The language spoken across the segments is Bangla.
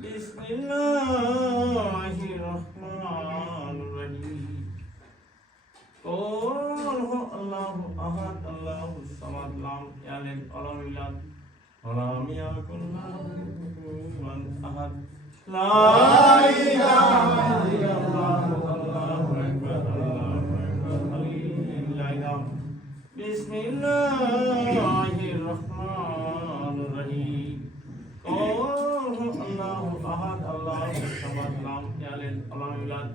Bismillahirrahmanirrahim. Qul huwallahu ahad, Allahus samad, lam yalid walam yulad walam yakul lahu kufuwan ahad. La ilaha illallah, Allahu akbar, Allahu akbar, alhamdulillah. Bismillahirrahmanirrahim. Qul huwallahu ahad, Allahus samad, lam yalid walam yulad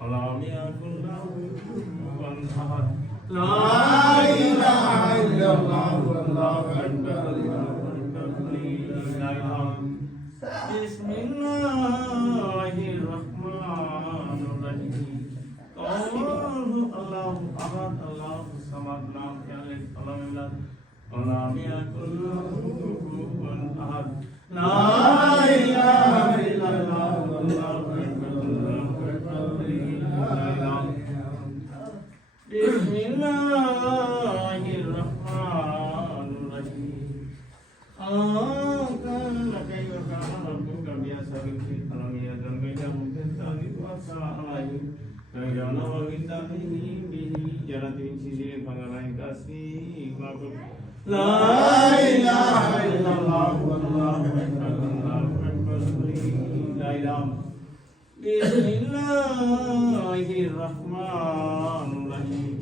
walam yakul lahu kufuwan ahad. La ilaha illallah, Allahu akbar, Allahu akbar, alhamdulillah. Bismillahirrahmanirrahim. Qul huwallahu ahad, Allahus samad, lam yalid walam yulad walam yakul lahu kufuwan ahad. La ilaha illallah, Allahu akbar, Allahu akbar, alhamdulillah. Bismillahirrahmanirrahim. La ilaha illallah, wallahu akbar, Allahu akbar, la ilaha. Bismillahirrahmanirrahim.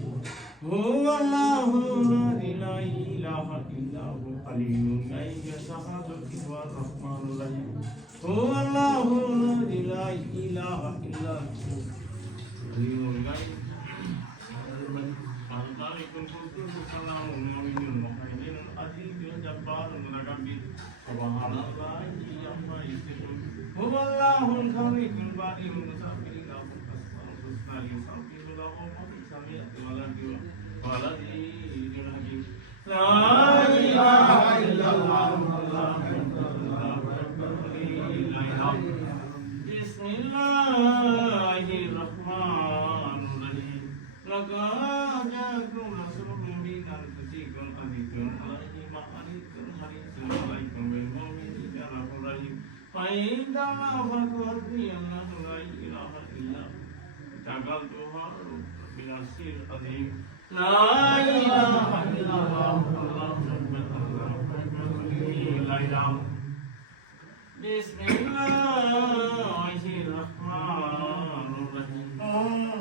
Huwallahu la ilaha illahu aliyyun ghaiyyasahadatu warrahmanur rahim. Huwallahu la ilaha illahu aliyyun ghaiyyasahadatu al-malikul qudus salamun mu'minun muhaiminun azizun jabbarun mutakabbir subhanallahi amma yushrikun. Huwallahul khaliqul bari'ul musawwir lahu asmaul husna yusabbihu lahu ma fis samawati wal ardi waladil hakim. La ilaha illallah, Allahu akbar, Allahu akbar, la ilaha. Bismillahirrahmanirrahim. Laqad ja'akum rasulun min anfusikum azizun 'alaihi ma 'anittum harisun 'alaikum bil mu'minina ra'ufur rahim. Fa in tawallaw faqul la ilaha illa tagaltuha bil asir azim. La ilaha illallah, Allahu akbar, Allahu akbar, la ilaha. Bismillahirrahmanirrahim.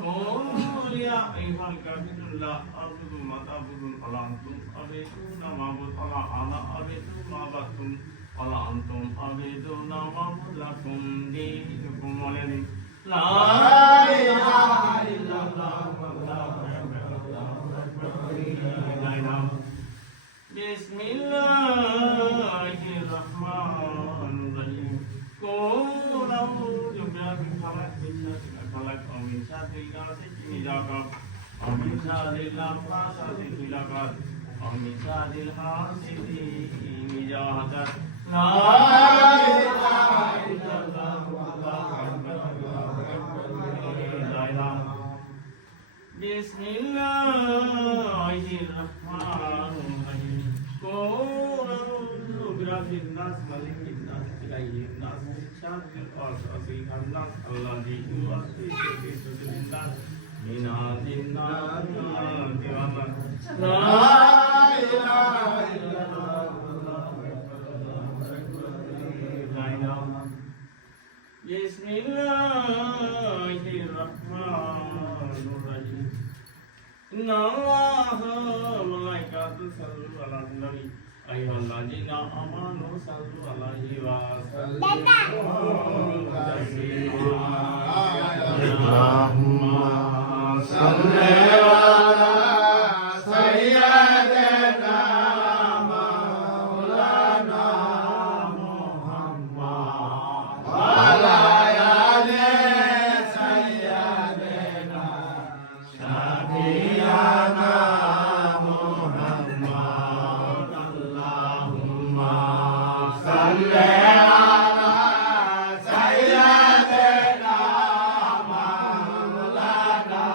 Qul ya ayyuhal kafirun la a'budu ma ta'budun wala antum abiduna ma a'budu ana abidu ma ba'tum wala antum abiduna ma a'budu lakum dinukum waliyadin. La ilaha illallah, wallahu akbar, Allahu akbar, la ilaha. Bismillahirrahmanirrahim. Qul a'udzu birabbil falaq, min syarri ma khalaq, wa min syarri ghasiqin idza waqab, wa min syarri naffatsati fil 'uqad, wa min syarri hasidin idza hasad. La ilaha illallah, wallahu akbar, Allahu akbar, la ilaha. Bismillahirrahmanirrahim. Qul a'udzu birabbin nas, malikin nas, ilahin nas, min syarril waswasil khannas, alladzi yuwaswisu fi sudurin nas, minal jinnati wan nas. La ilaha illallah, Allahu akbar, Allahu akbar, la ilaha. Bismillahirrahmanirrahim. Inna Allaha wa malaikatahu yusalluna 'alan nabi. Ayyuhalladzina amanu sallu 'alaihi wa sallimu taslima. Allahumma shalli 'ala sayyidina maulana Muhammad wa 'ala ali sayyidina Shafi'ana Muhammad. Allahumma salli 'ala sayyidina maulana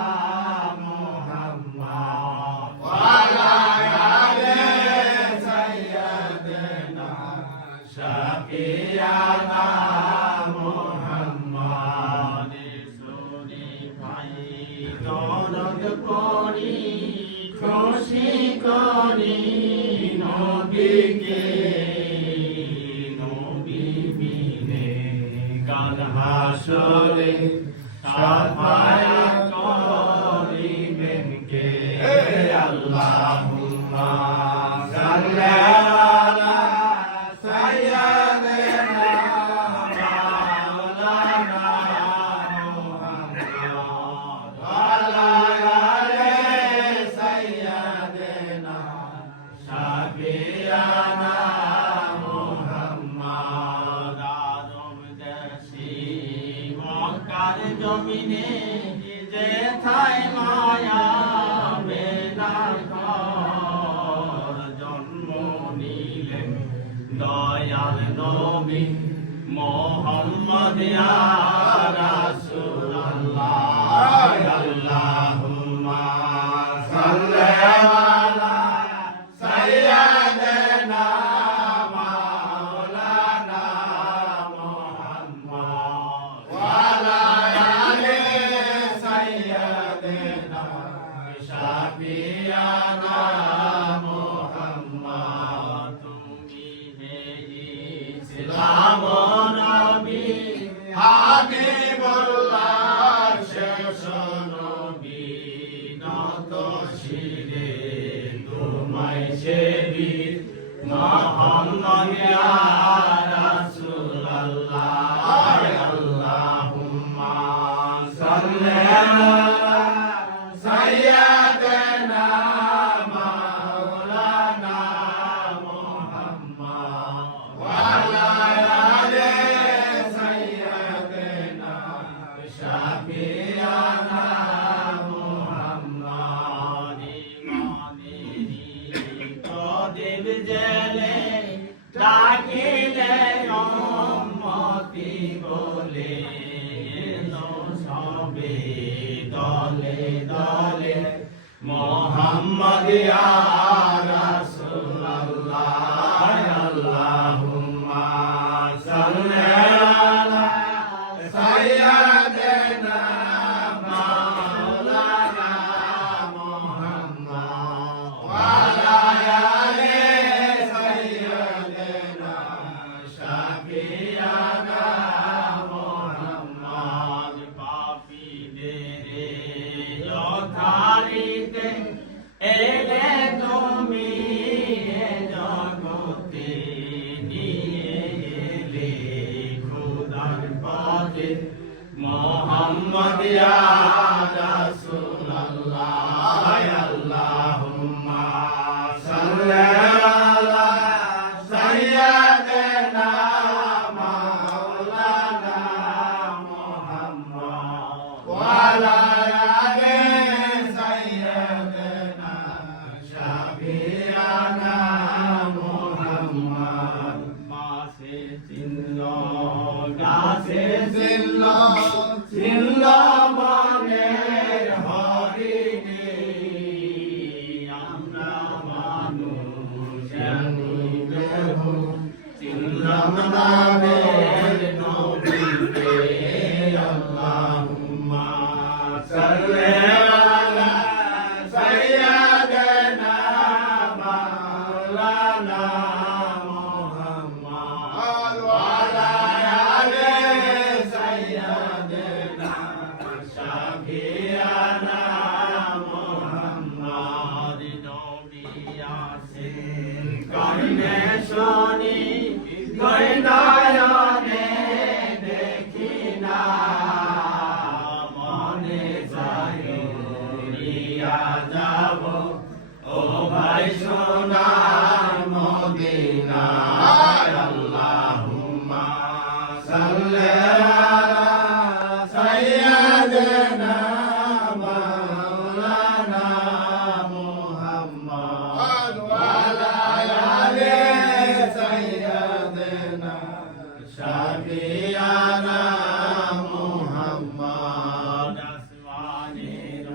করি খুশি করি নবীকে নবী বিনে কাল হাসরে সাফায়াত করিবেন কে আল্লাহুম্মা সাল্লি আলা সাইয়্যিদিনা মাওলানা মুহাম্মদ ওয়া আলা আলি সাইয়্যিদিনা শাফিয়ানা মুহাম্মদ আদম দেশি মক্কার জমিনে যেথায় মায়া বেদার ঘর জন্ম নিলেন দয়াল নবী মোহাম্মদ ইয়া রাসূলুল্লাহ আল্লাহুম্মা সাল্লি আলা সাইয়্যিদিনা মাওলানা মুহাম্মদ ওয়া আলা আলি সাইয়্যিদিনা শাফিয়ানা মুহাম্মদ তুমি হে ইসলাম নবী হাবিবুল্লাহ শেষ নবী নত শিরে তোমায় সেবি মুহাম্মদ ইয়া রাসূলুল্লাহ আল্লাহুম্মা সাল্লি আলা সাইয়্যিদিনা মাওলানা মুহাম্মদ ওয়া আলা আলি সাইয়্যিদিনা শাফিয়ানা মুহাম্মদ ইমানেরি প্রদীপ জ্বেলে ডাকিলে উম্মতি বলে এলো সবে দলে দলে মুহাম্মদ ইয়া রাসূলুল্লাহ আল্লাহুম্মা সাল্লি আলা সাইয়্যিদিনা মাওলানা মুহাম্মদ ওয়া আলা আলি সাইয়্যিদিনা শাফিয়ানা মুহাম্মদ পাপীদের উদ্ধারিতে এলে তুমি জগতে নিয়ে এলে খোদার পথে মুহাম্মদ ইয়া রাসূলুল্লাহ আল্লাহুম্মা সাল্লি আলা সাইয়্যিদিনা মাওলানা মুহাম্মদ ওয়া আলা আলি সাইয়্যিদিনা শাফিয়ানা মুহাম্মদ মাসে চিনল গাছে চিনল চিনল মনের হরিণী আমরা মানুষ জানিলেহ চিনলাম নামের নবীকে আল্লাহুম্মা সাল্লি আলা সাইয়্যিদিনা মাওলানা মুহাম্মদ ওয়া আলা আলি সাইয়্যিদিনা শাফিয়ানা মুহাম্মদ নবী আছেন কইনে শুনি নয়নে দেখি না মনে যায় উড়িয়া যাব ও ভাই সোনার মদিনা আল্লাহুম্মা সাল্লি আলা সাইয়্যিদিনা মাওলানা মুহাম্মদ ওয়া আলা আলি সাইয়্যিদিনা শাফিয়ানা মুহাম্মদ আসমানের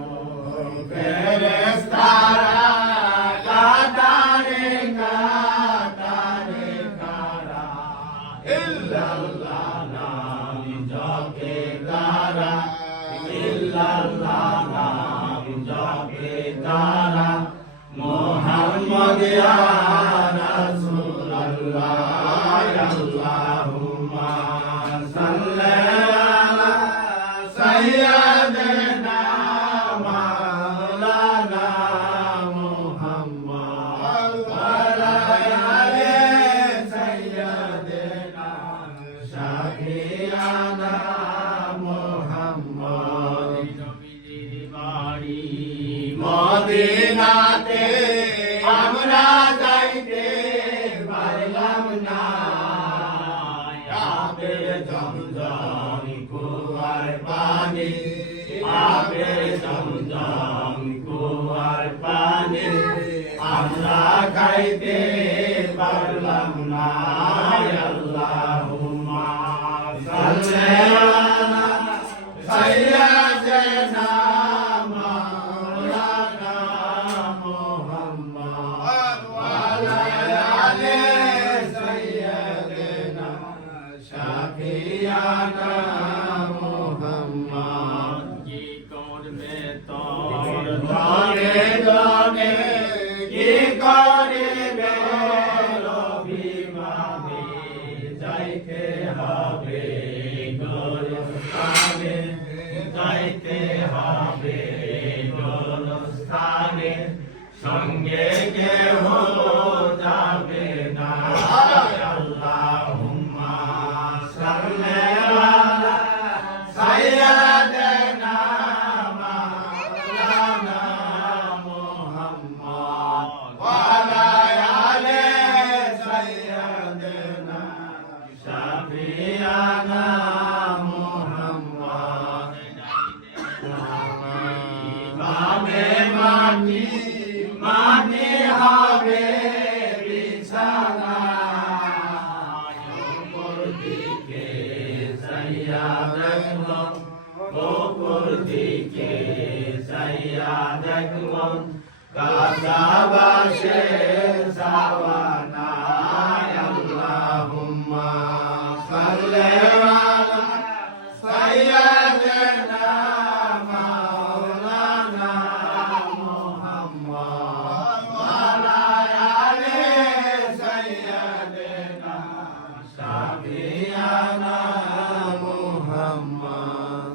ফেরেশতারা কাতারে কাতারে কারা ইল্লাল্লাহ নাম জপে তারা ইল্লাল্লাহ নাম মদিনাতে আমরা যাইতে পারলাম না আবের জমজম কুয়ার পানি আবের জমজম কুয়ার পানি আমরা খাইতে পারলাম না আল্লাহুম্মা সাল্লি আলা সাইয়্যিদিনা মাওলানা মুহাম্মদ ওয়া আলা আলি সাইয়্যিদিনা শাফিয়ানা মুহাম্মদ কি করবে তোর ধরে ধরে কি করিবে রবিমানে যাইতে হবে গোরস্থানে যাইতে হবে গোরস্থানে সঙ্গে কেহ যাবে না আল্লাহুম্মা সাল্লি আলা সাইয়্যিদিনা মাওলানা মুহাম্মদ ওয়া আলা আলি সাইয়্যিদিনা শাফিয়ানা মুহাম্মদ ইমামে মাটি মাটি হবে বিছানা উপর দিকে সাইয়া দেখলো উপর দিকে সাইয়া দেখলো কাসাবাসে সাওয়ানা আল্লাহুম্মা সাল্লি আলা সাইয়্যিদিনা মাওলানা মুহাম্মদ ওয়া আলা আলি সাইয়্যিদিনা শাফিয়ানা মুহাম্মদ